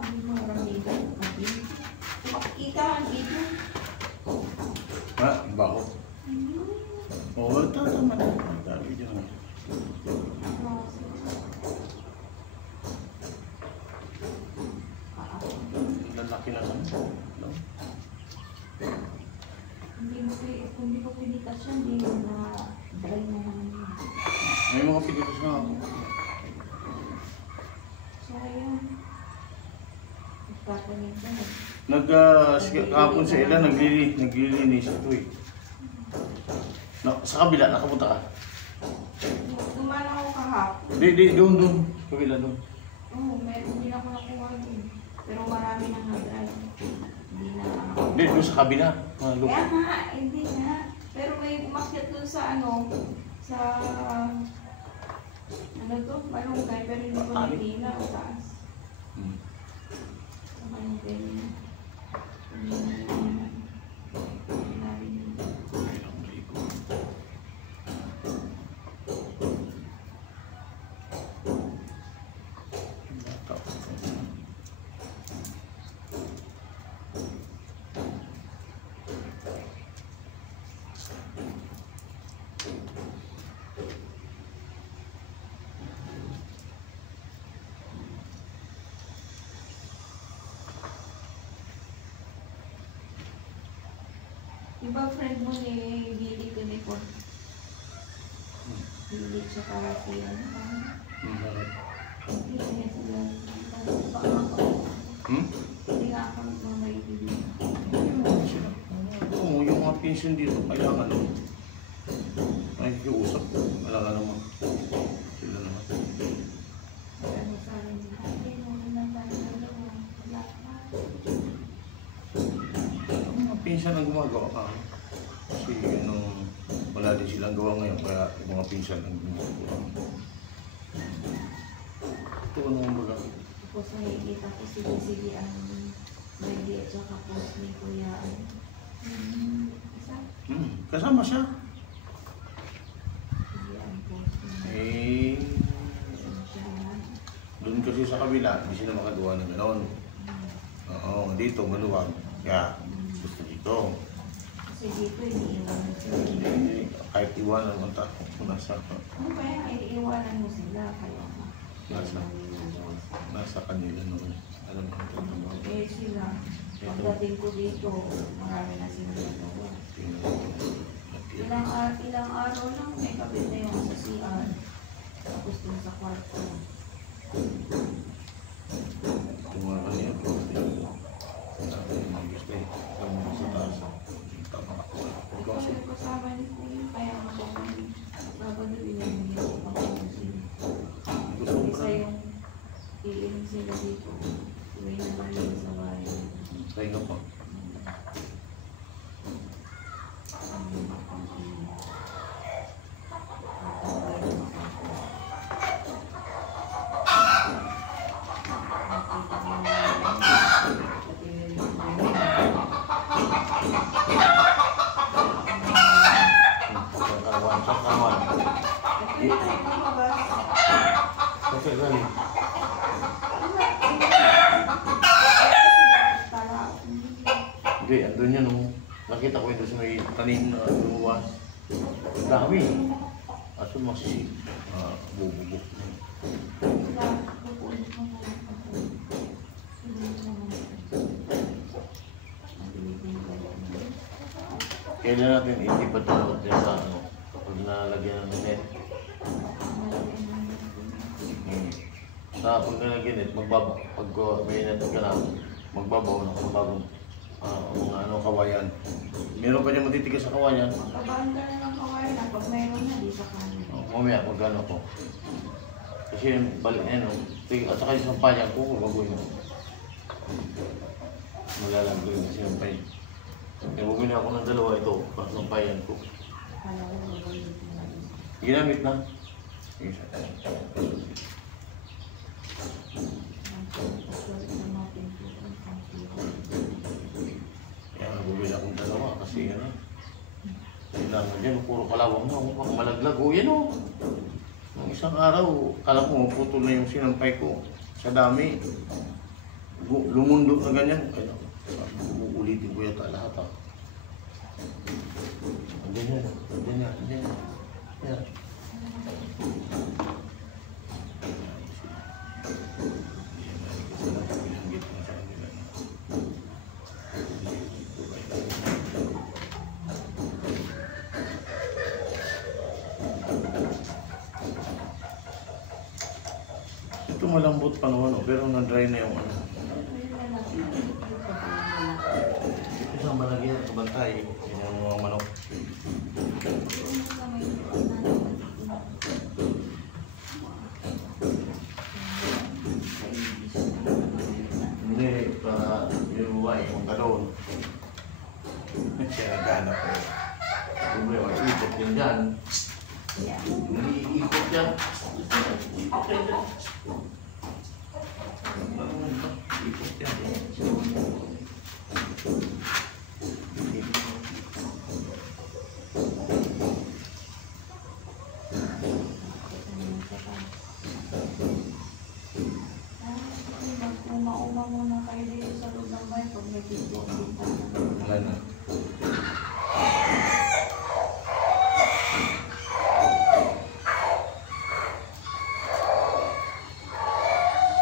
ano mo ramida. Makikita dito. Ha? Bako? Oo, ito. Tama na. Sabi dyan. Lalaki lang ano? Hindi ko pinitas yan, hindi mo na dry na naman yun. May mga pinitas na ako. So, ayan. Nagtatanim ka na. Kahapon sa ilan, naglilinis ito eh. Sa kabila, nakapunta ka? Dumaan ako kahapon. Di, doon. Kabila doon. Oo, meron din ako nakuha doon. Pero marami nang nag-dry. Hindi na. Hindi, doon sa kabila. Kaya nga, hindi nga. Pero may umakyat doon sa ano, sa ano to, malunggay, pero hindi ko nakikita o taas. Sa malunggay niya. Iba friend mo ni Gili ko ni Ford. Gili siya para siya. Hindi niya sila. Hindi nga ako ng may Gili. Oo, yung mga pinsin dito, kailangan may kiusap. Wala ka naman. Sila naman. Ano sa akin? Hindi mo naman tayo wala pa. Pinsan ang gumagawa ka. Kasi wala din silang gawa ngayon, kaya yung mga pinsan ang gumagawa. Ito ano ang baga? Tapos nakikita ko sige ang Brady at saka post ni Kuya. Isa? Kasama siya. Sige ang post Eh, doon kasi sa kabila, hindi sila makagawa ng gano'n. Oo, dito maluwag. Kaya gusto dito. Kasi dito iniiwanan sila. Kahit iwanan mo tayo kung nasa Ano ba yan? Iiwanan mo sila. Kaya nasa kanila naman. Alam mo kung trabaho. eh sila. Pagdating ko dito, marami na sila nagawa. Ilang araw lang may kapit na yung sa CR. Tapos dun sa kwarto. Tumawa ka niya. Sabi yung mga gusto eh. Alam mo sa taas. Tama ako. Kasi kasama ni Kuya, kaya ako babagawin yung pang-usin. Isa yung iinom sila dito. Uwi naman yun sa bahay. Tayo nga po. Kasi gani. Hindi, andun yun nung nakita ko ito sa may tanim na lumuwas. Dami. Aso masisi. Bububok. Kailan natin itipat na sa ano pag nalagyan ng net. Sa pag nalagyan net, pag may net ka na, magbabaw ng bagong mga ano, kawayan. Meron pa niya matitigas sa kawayan. Magkabahan ka na ng kawayan na pag mayroon na, di sa kanin. Mamaya, pag gano'n ko. Kasi balik na yun, at saka yung sampayan ko, bagoy mo. Malalagay yung sampayan. Bumili ako ng dalawa ito, para sampayan ko. Ginamit na. Kaya bumili akong dalawa kasi yan kailangan dyan, puro kalawang na, mukhang malaglag. O yan o. Nung isang araw, kala ko putol na yung sinampay ko sa dami. Lumundo na ganyan. Kaya, uulitin ko yata lahat ha. Ganyan, ganyan, ganyan. Yan. Ito malambot pa naman, pero na-dry na yung ano. Ito sa malagyan, kabantay. Yan yung mga manok. Hindi, para yung buhay, yung galon. Siya naghanap ko. Problema, ikot din dyan. Ikot dyan. Ikot dyan. Ikot dyan. Uma-uma muna kayo dito sa loob ng bahay pag may pinto-pinto. Wala na.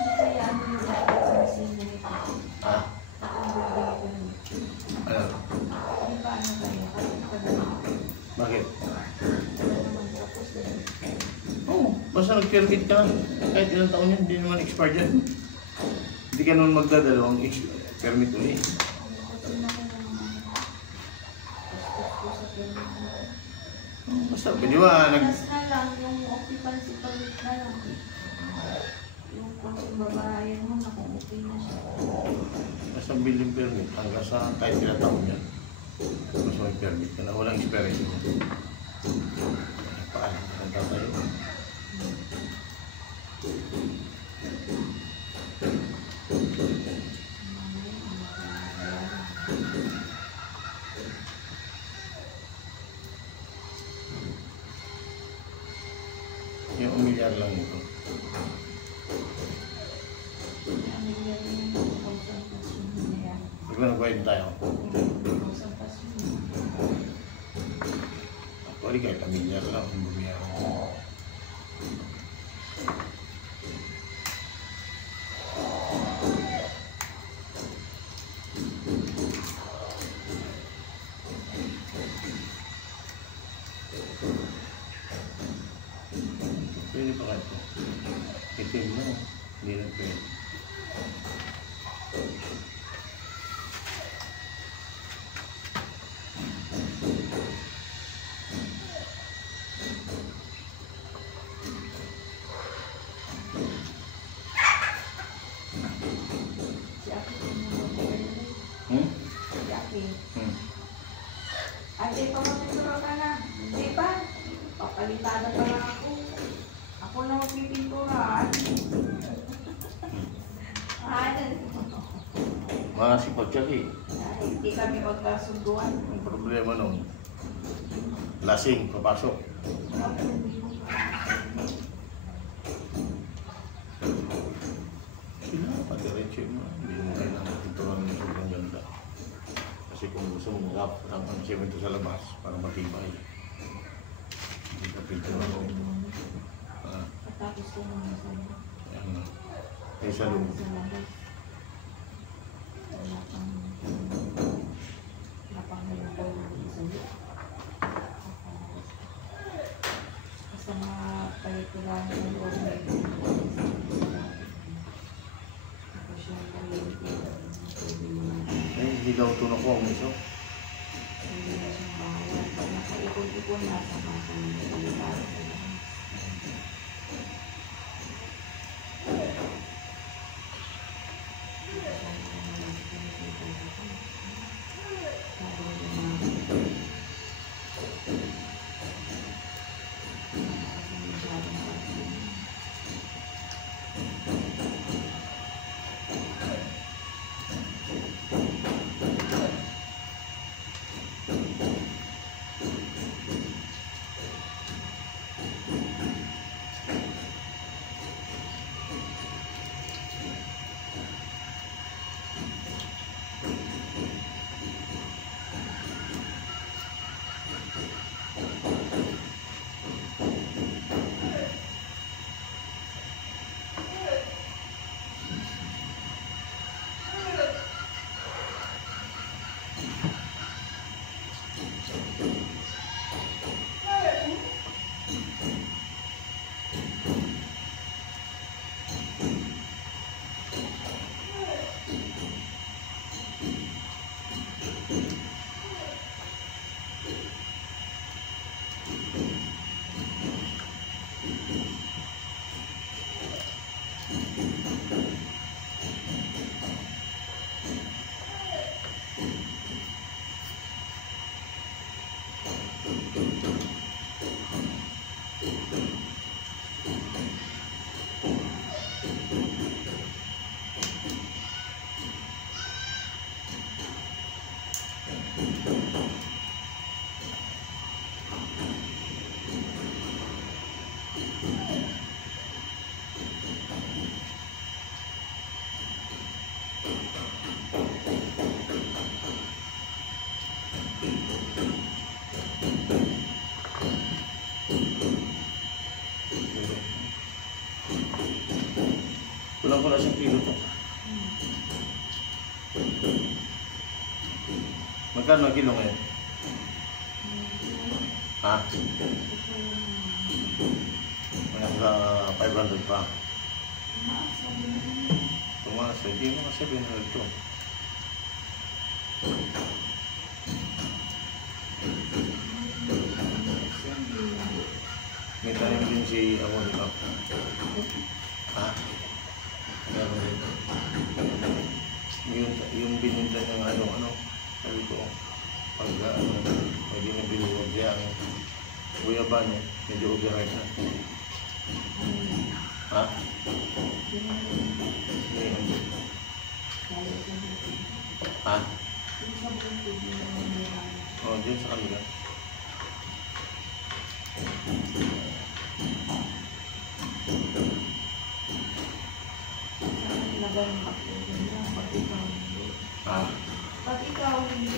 Hindi kaya ano yung dapat sa sino nito? Ha? Ang bibili ko nun. Ano? Hindi pa ano kaya? Kasi pa naman. Bakit? Wala naman tapos din. Oo, basta nag-permit ka. Kahit ilang taon yan, hindi naman expired yan. Hindi ka naman magdadalawang permit ulit. Kasi na ko ng ko sa pinto. Basta, pwede ba? Plus na lang, yung occupancy permit na lang. Yung kung babayan mo na kung okay na siya. Basta building permit, hanggang sa kahit ilang taon yan. Basta may permit ka na, walang experience mo. Paalam ka ng tatay. Yung umilyar lang ito. Di ba nagbayad tayo? Actually, kahit umilyar lang, kung bumiyaran ko. Pwede pa kayo. Itim mo. Hindi na pwede. Ate, pamapinturo ka na. Hindi pa. Papalitada pa lang ako. Ako na magpipintura. Masipag siya eh. Hindi kami magkasunduan. Ang problema nun, lasing, papasok. Sila, padiretso mo. Hindi mo kailangan pinturan mo sobrang ganda. Kasi kung gusto mo mag-up ang semento sa labas para matibay. Hindi ka pinturan mo. Tapos ko muna sa labas. Ayan na. Ay sa loob. Wala pang halapay sa loob. Basta mga palitulan ng loob na ito. Tapos yung palitulan. Ay, hindi daw ito nakuha mo iso. Hindi na siyang bahayan. Pag nakaikon-ikon na sa basa ng palitulan. Parang wala siyang kilo to. Magkano ang kilo ngayon? Ha? Nasa 500 pa. Tumaas, hindi mo kasi 700 to. May tanim din si ako dito. Ha? Meron din. Yung bininta niyang ano, sabi ko, pag hindi na binuwag niya ang buyaban niya, medyo overripe na. Ha? Ha? Oh, dyan sa kanila. Ha? Pag ikaw hindi,